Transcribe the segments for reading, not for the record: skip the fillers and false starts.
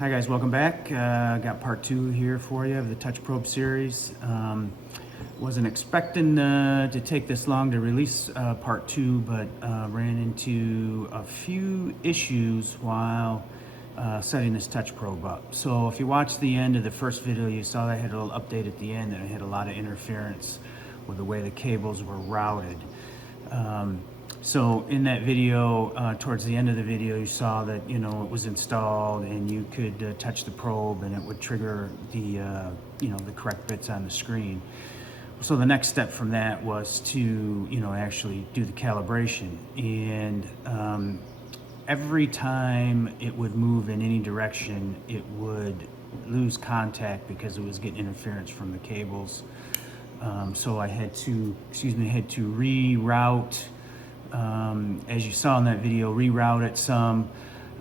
Hi guys, welcome back. Got part 2 here for you of the touch probe series. Wasn't expecting to take this long to release part 2, but ran into a few issues while setting this touch probe up. So if you watched the end of the first video, you saw I had a little update at the end and I had a lot of interference with the way the cables were routed. So in that video, towards the end of the video, you saw that, it was installed and you could touch the probe and it would trigger the, the correct bits on the screen. So the next step from that was to, actually do the calibration. And every time it would move in any direction, it would lose contact because it was getting interference from the cables. So I had to, reroute. As you saw in that video, reroute it some.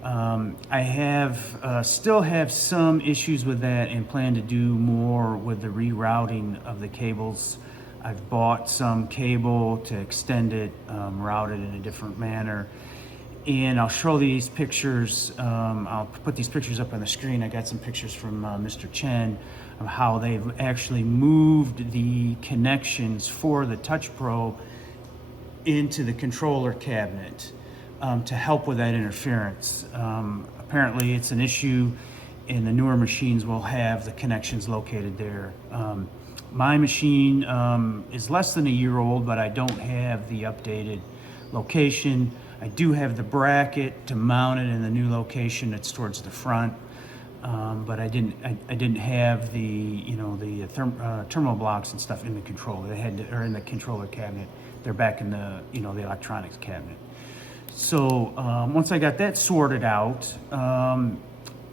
I still have some issues with that and plan to do more with the rerouting of the cables. I've bought some cable to extend it, route it in a different manner. And I'll show these pictures, I'll put these pictures up on the screen. I got some pictures from Mr. Chen of how they've actually moved the connections for the touch probe into the controller cabinet to help with that interference. Apparently it's an issue and the newer machines will have the connections located there. My machine is less than a year old, but I don't have the updated location. I do have the bracket to mount it in the new location. It's towards the front, but I didn't have the terminal blocks and stuff in the controller. They had to, or in the controller cabinet. They're back in the the electronics cabinet. So once I got that sorted out,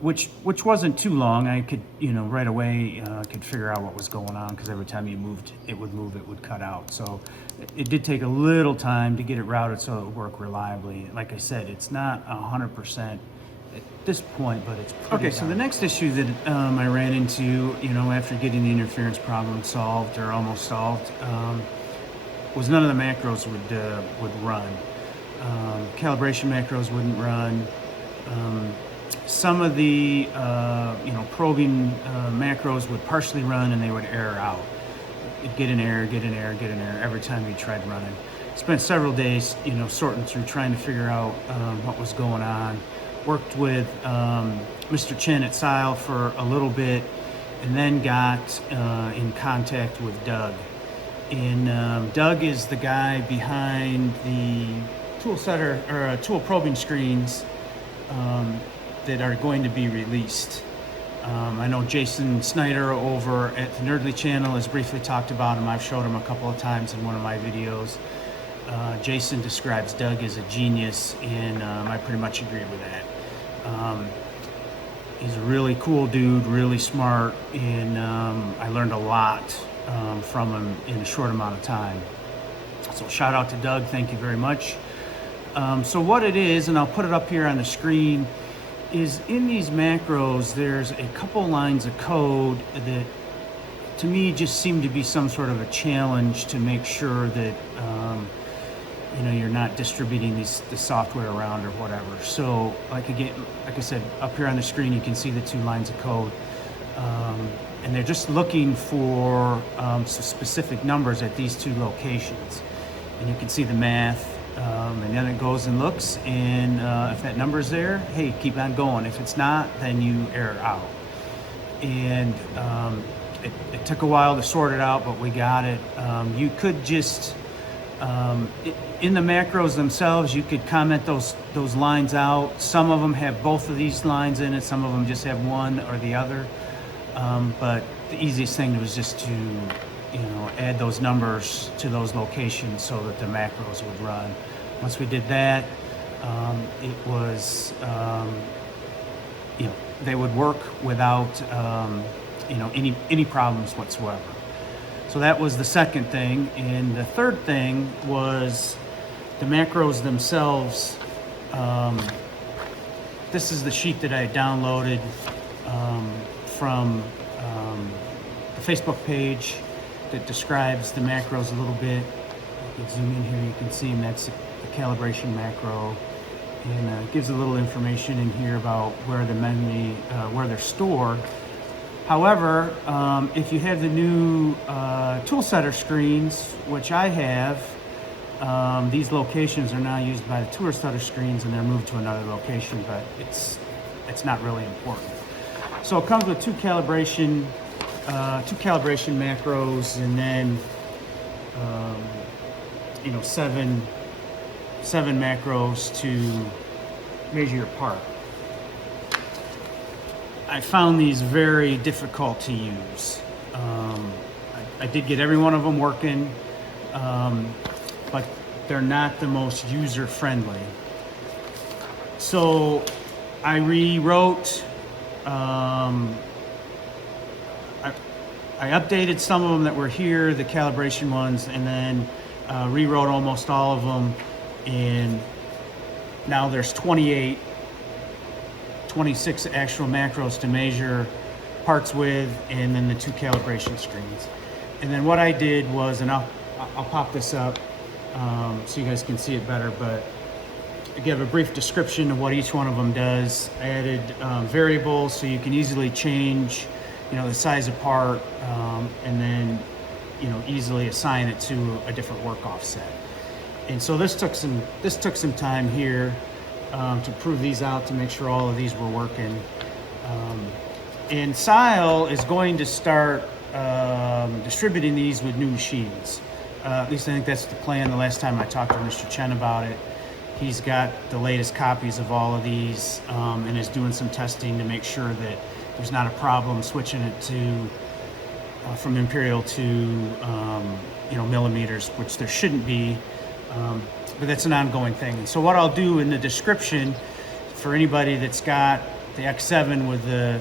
which wasn't too long, I could right away could figure out what was going on, because every time you moved, it would cut out. So it did take a little time to get it routed so it would work reliably. Like I said, it's not 100% at this point, but it's pretty. Okay, so the next issue that I ran into, after getting the interference problem solved or almost solved, was none of the macros would run. Calibration macros wouldn't run. Some of the probing macros would partially run and they would error out. It'd get an error every time you tried running. Spent several days sorting through, trying to figure out what was going on. Worked with Mr. Chen at Syil for a little bit, and then got in contact with Doug. And Doug is the guy behind the tool probing screens that are going to be released. I know Jason Snyder over at the Nerdly channel has briefly talked about him. I've showed him a couple of times in one of my videos. Jason describes Doug as a genius, and I pretty much agree with that. He's a really cool dude, really smart, and I learned a lot from him in a short amount of time. So shout out to Doug, thank you very much. So what it is, and I'll put it up here on the screen, is in these macros there's a couple lines of code that to me just seem to be some sort of a challenge to make sure that you're not distributing the software around or whatever. So like I said, up here on the screen you can see the 2 lines of code. And they're just looking for some specific numbers at these 2 locations. And you can see the math, and then it goes and looks, and if that number's there, hey, keep on going. If it's not, then you error out. And it took a while to sort it out, but we got it. You could just, in the macros themselves, you could comment those lines out. Some of them have both of these lines in it, some of them just have one or the other. But the easiest thing was just to, add those numbers to those locations so that the macros would run. Once we did that, it was, they would work without, any problems whatsoever. So that was the second thing. And the third thing was the macros themselves. This is the sheet that I downloaded from the Facebook page that describes the macros a little bit. You can zoom in here, you can see them. That's the calibration macro. and it gives a little information in here about where where they're stored. However, if you have the new tool setter screens, which I have, these locations are now used by the tool setter screens, and they're moved to another location, but it's not really important. So it comes with two calibration macros, and then seven macros to measure your part. I found these very difficult to use. I did get every one of them working, but they're not the most user-friendly. So I rewrote, I updated some of them that were here, the calibration ones, and then rewrote almost all of them, and now there's 26 actual macros to measure parts with, and then the two calibration screens. And then what I did was, and I'll pop this up so you guys can see it better, but I give a brief description of what each one of them does. I added variables so you can easily change the size of part, and then easily assign it to a different work offset. And so this took some time here to prove these out, to make sure all of these were working. And Syil is going to start distributing these with new machines. At least I think that's the plan. The last time I talked to Mr. Chen about it, he's got the latest copies of all of these, and is doing some testing to make sure that there's not a problem switching it to from imperial to millimeters, which there shouldn't be, but that's an ongoing thing. And so what I'll do in the description for anybody that's got the X7 with the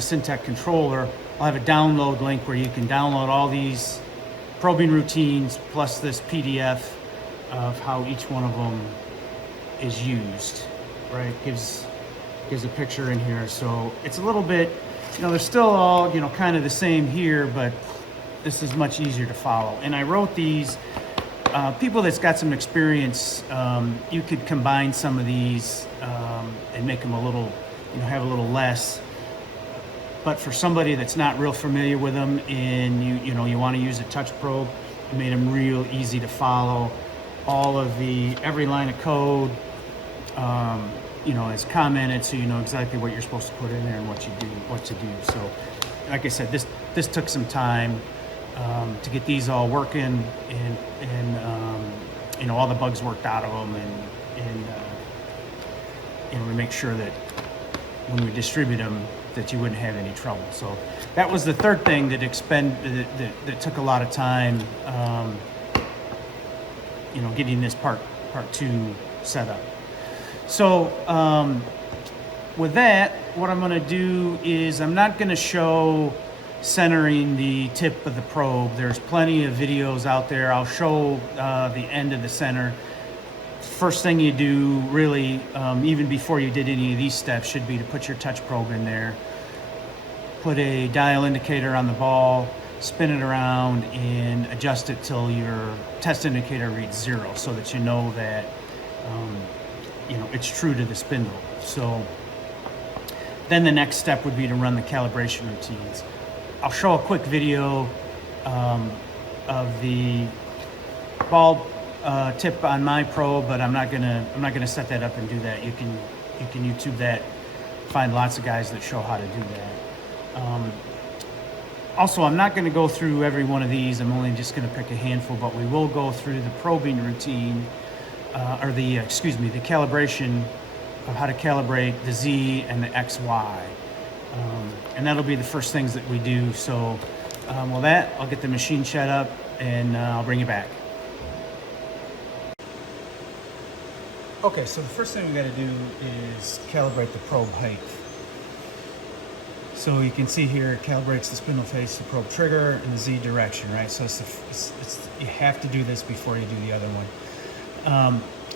Syntec controller, I'll have a download link where you can download all these probing routines plus this PDF of how each one of them is used. Right, gives a picture in here, so it's a little bit, they're still all kind of the same here, but this is much easier to follow. And I wrote these. People that's got some experience, you could combine some of these and make them a little, have a little less. But for somebody that's not real familiar with them, and you want to use a touch probe, it made them real easy to follow. All of every line of code, is commented, so you know exactly what you're supposed to put in there and what to do. So, like I said, this took some time to get these all working, and all the bugs worked out of them, and we make sure that when we distribute them, that you wouldn't have any trouble. So that was the third thing that took a lot of time. Getting this part 2 set up. So with that, what I'm going to do is I'm not going to show centering the tip of the probe. There's plenty of videos out there. I'll show the end of the center. First thing you do, really, even before you did any of these steps, should be to put your touch probe in there. Put a dial indicator on the ball, spin it around, and adjust it till your test indicator reads 0, so that you know that it's true to the spindle. So then the next step would be to run the calibration routines. I'll show a quick video of the ball tip on my probe, but I'm not gonna set that up and do that. You can YouTube that, find lots of guys that show how to do that. Also, I'm not going to go through every one of these. I'm only just going to pick a handful, but we will go through the probing routine, or the calibration of how to calibrate the Z and the XY. And that'll be the first things that we do. So with that, I'll get the machine set up, and I'll bring you back. Okay, so the first thing we got to do is calibrate the probe height. So you can see here, it calibrates the spindle face, the probe trigger, and the Z direction, right? So you have to do this before you do the other one.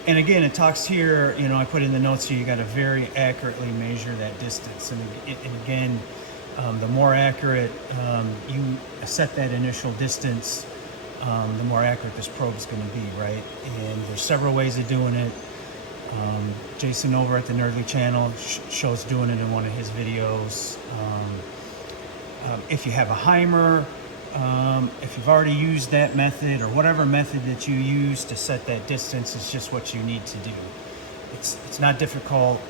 And again, it talks here, I put in the notes here, you got to very accurately measure that distance. And again, the more accurate you set that initial distance, the more accurate this probe is going to be, right? And there's several ways of doing it. Jason over at the Nerdly channel shows doing it in one of his videos. If you have a Heimer, if you've already used that method or whatever method that you use to set that distance is just what you need to do. It's not difficult.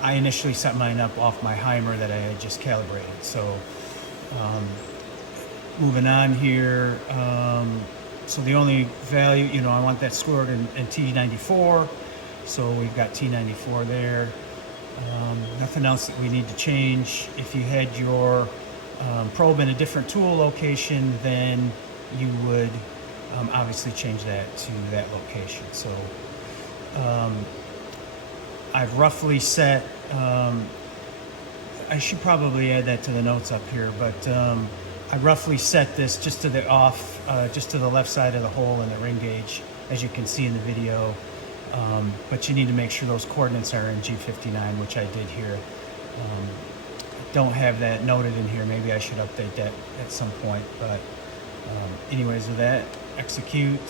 I initially set mine up off my Heimer that I had just calibrated. So moving on here, so the only value, you know, I want that stored in T94. So we've got T94 there. Nothing else that we need to change. If you had your probe in a different tool location, then you would obviously change that to that location. So I've roughly set, I should probably add that to the notes up here, but I roughly set this just to the just to the left side of the hole in the ring gauge, as you can see in the video. But you need to make sure those coordinates are in G59, which I did here. Don't have that noted in here. Maybe I should update that at some point. But anyways, with that, execute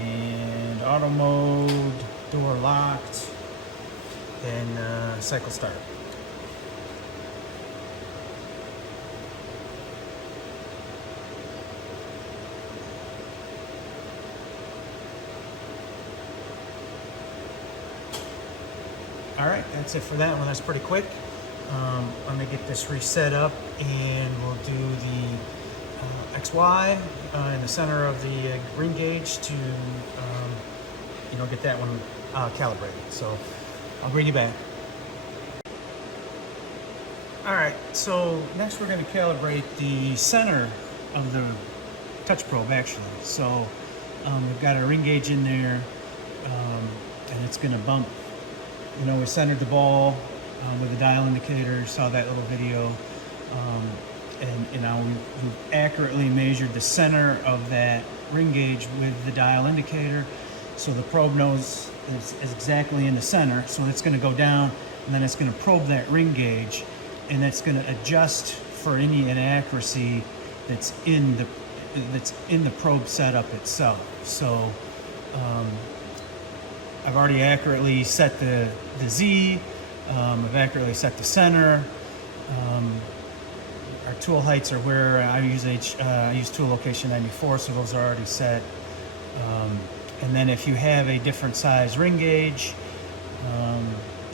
and auto mode, door locked, then cycle start. All right, that's it for that one. That's pretty quick. Let me get this reset up, and we'll do the XY in the center of the ring gauge to, you know, get that one calibrated. So I'll bring you back. All right, so next we're going to calibrate the center of the touch probe, actually. So we've got a ring gauge in there, and it's going to bump. You know, we centered the ball with the dial indicator, saw that little video, and you know, we've accurately measured the center of that ring gauge with the dial indicator, so the probe knows it's exactly in the center. So it's going to go down, and then it's going to probe that ring gauge, and that's going to adjust for any inaccuracy that's in the probe setup itself. So I've already accurately set the Z. I've accurately set the center. Our tool heights are where I use tool location 94, so those are already set. And then if you have a different size ring gauge,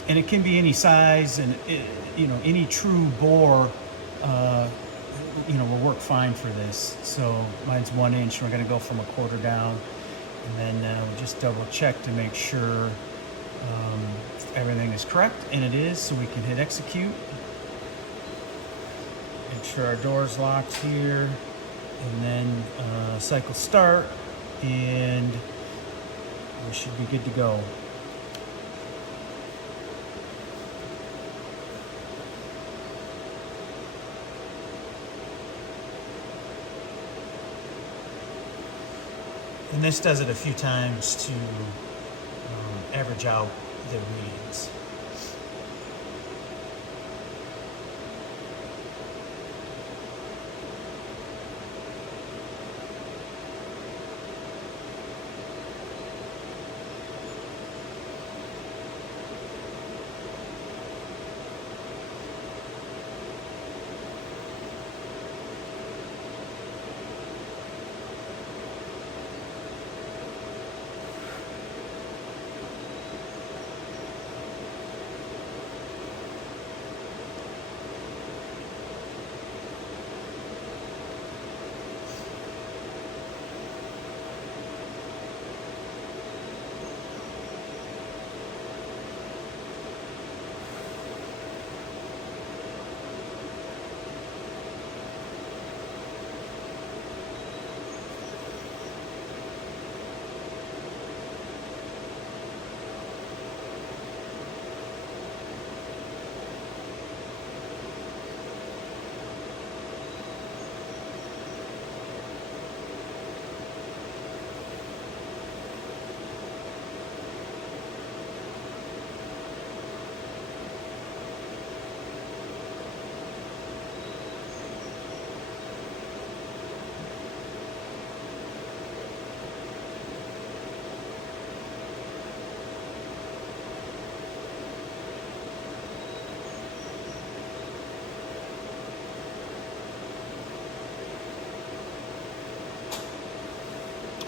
and it can be any size, and you know, any true bore, you know, will work fine for this. So mine's 1 inch. We're going to go from 1/4 down. And then we'll just double check to make sure everything is correct, and it is, so we can hit execute. Make sure our door's locked here, and then cycle start, and we should be good to go. And this does it a few times to average out the readings.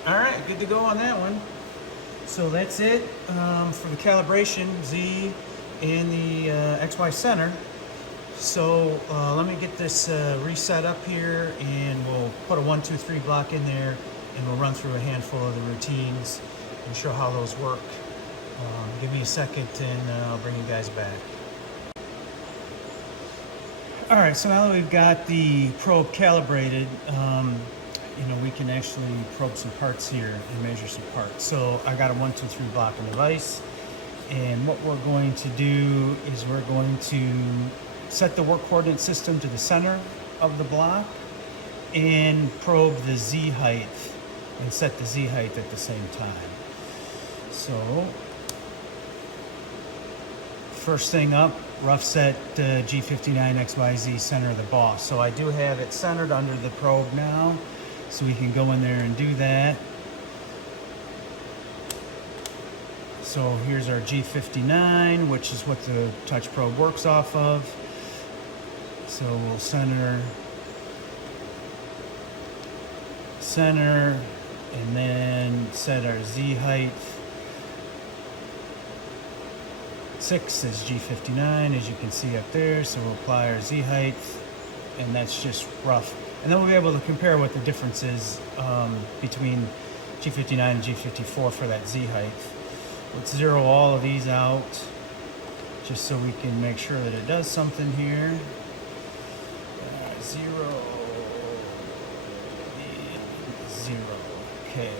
All right, good to go on that one. So that's it for the calibration Z and the XY center. So let me get this reset up here, and we'll put a 1, 2, 3 block in there, and we'll run through a handful of the routines and show how those work. Give me a second and I'll bring you guys back. All right, so now that we've got the probe calibrated, we can actually probe some parts here and measure some parts. So I got a 1, 2, 3 block in the vise, and what we're going to do is we're going to set the work coordinate system to the center of the block and probe the Z height and set the Z height at the same time. So first thing up, rough set G59 XYZ center of the boss. So I do have it centered under the probe now, so we can go in there and do that. So here's our G59, which is what the touch probe works off of. So we'll center, and then set our Z height. 6 is G59, as you can see up there. So we'll apply our Z height, and that's just rough. And then we'll be able to compare what the difference is between G59 and G54 for that Z height. Let's zero all of these out, just so we can make sure that it does something here. 0, 0. Okay.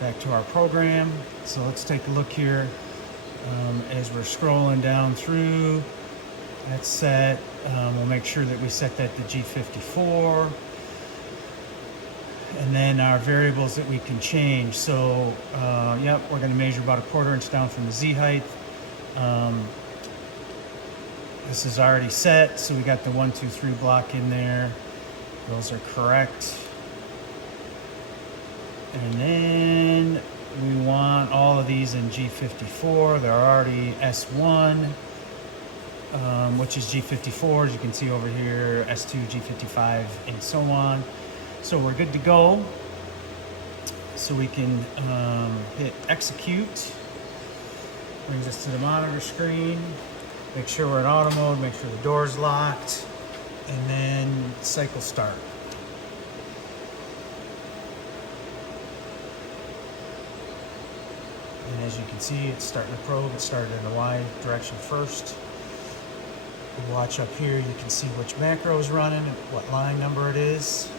Back to our program. So let's take a look here. As we're scrolling down through, that's set. We'll make sure that we set that to G54. And then our variables that we can change. So, yep, we're going to measure about a 1/4 inch down from the Z height. This is already set, so we got the 1, 2, 3 block in there. Those are correct. And then we want all of these in G54. They're already S1, which is G54, as you can see over here, S2, G55, and so on. So we're good to go. So we can hit execute. Brings us to the monitor screen. Make sure we're in auto mode, make sure the door's locked, and then cycle start. And as you can see, it's starting to probe. It started in the Y direction first. You watch up here, you can see which macro is running, what line number it is.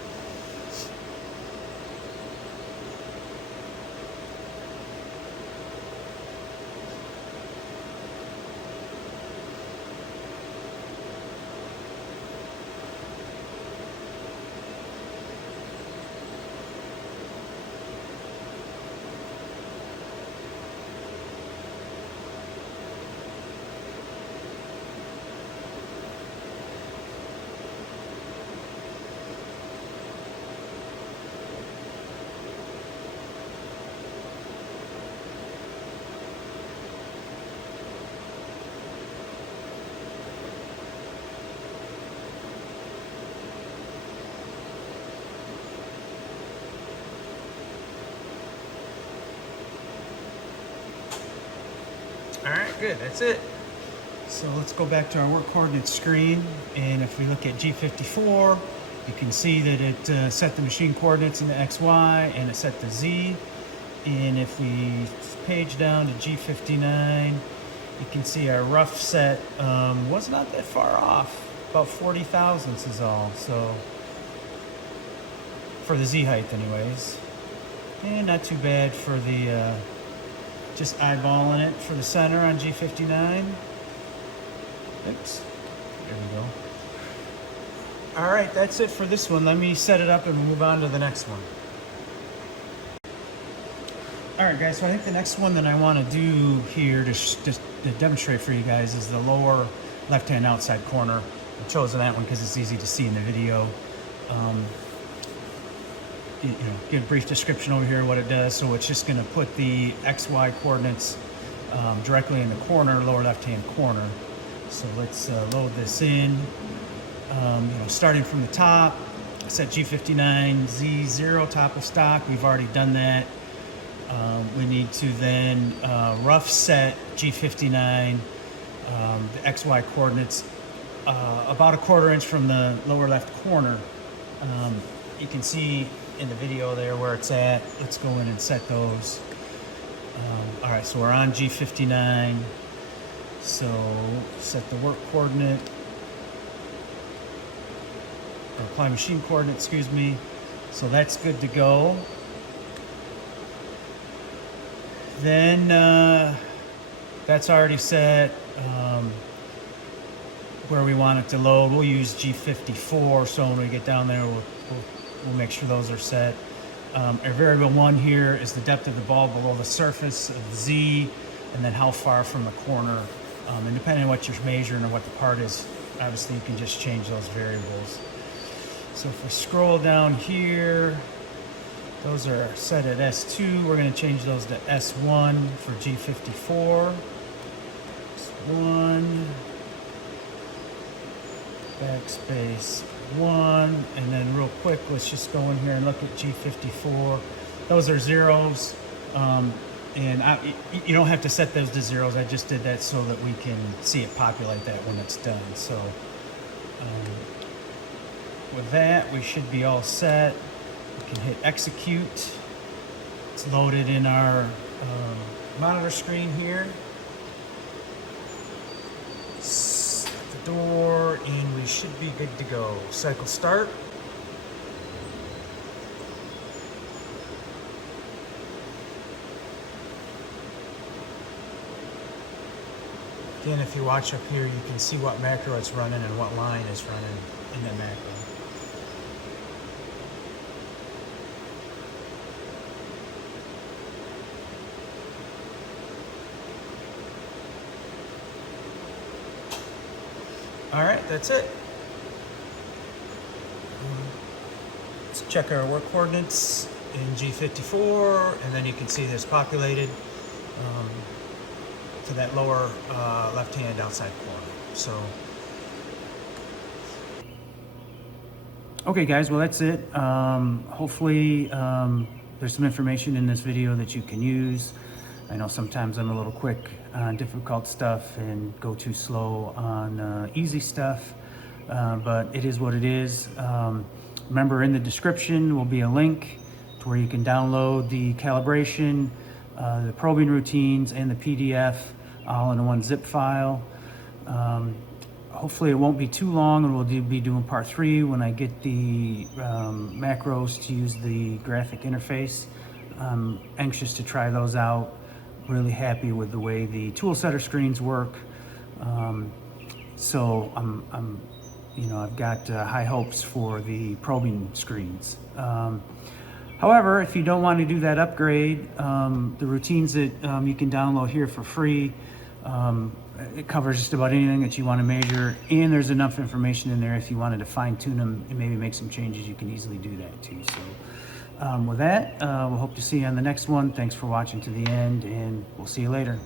All right, good, that's it. So let's go back to our work coordinate screen, and if we look at G54, you can see that it set the machine coordinates in the XY and it set the Z. And if we page down to G59, you can see our rough set was not that far off, about 40 thousandths is all. So for the Z height anyways, and not too bad for the just eyeballing it for the center on G59. Oops, there we go. All right, that's it for this one. Let me set it up and we'll move on to the next one. All right, guys, so I think the next one that I want to do here to demonstrate for you guys is the lower left-hand outside corner. I've chosen that one because it's easy to see in the video. Give a brief description over here of what it does. So it's just going to put the XY coordinates directly in the corner, lower left-hand corner. So let's load this in. Starting from the top, set G59Z0 top of stock. We've already done that. We need to then rough set G59, the XY coordinates, about a 1/4 inch from the lower left corner. You can see in the video there where it's at. Let's go in and set those. All right, so we're on G59. So set the work coordinate, or apply machine coordinate, excuse me. So that's good to go. Then that's already set where we want it to load. We'll use G54, so when we get down there, we'll make sure those are set. Our variable 1 here is the depth of the ball below the surface of the Z, and then how far from the corner. And depending on what you're measuring or what the part is, obviously you can just change those variables. So if we scroll down here, those are set at S2. We're going to change those to S1 for G54. S1, backspace 1, and then real quick, let's just go in here and look at G54. Those are zeros, and you don't have to set those to zeros. I just did that so that we can see it populate that when it's done. So with that, we should be all set. We can hit execute. It's loaded in our monitor screen here. Set the door, and we should be good to go. Cycle start. Again, if you watch up here, you can see what macro it's running and what line is running in the macro. All right, that's it. Let's check our work coordinates in G54, and then you can see this populated to that lower left-hand outside corner. So, okay, guys. Well, that's it. Hopefully, there's some information in this video that you can use. I know sometimes I'm a little quick on difficult stuff and go too slow on easy stuff, but it is what it is. Remember, in the description will be a link to where you can download the calibration, the probing routines, and the PDF all in one zip file. Hopefully it won't be too long, and we'll be doing part 3 when I get the macros to use the graphic interface. I'm anxious to try those out. Really happy with the way the tool setter screens work. So I've got high hopes for the probing screens. However, if you don't want to do that upgrade, the routines that you can download here for free, it covers just about anything that you want to measure, and there's enough information in there if you wanted to fine tune them and maybe make some changes, you can easily do that too. So with that, we'll hope to see you on the next one. Thanks for watching to the end, and we'll see you later.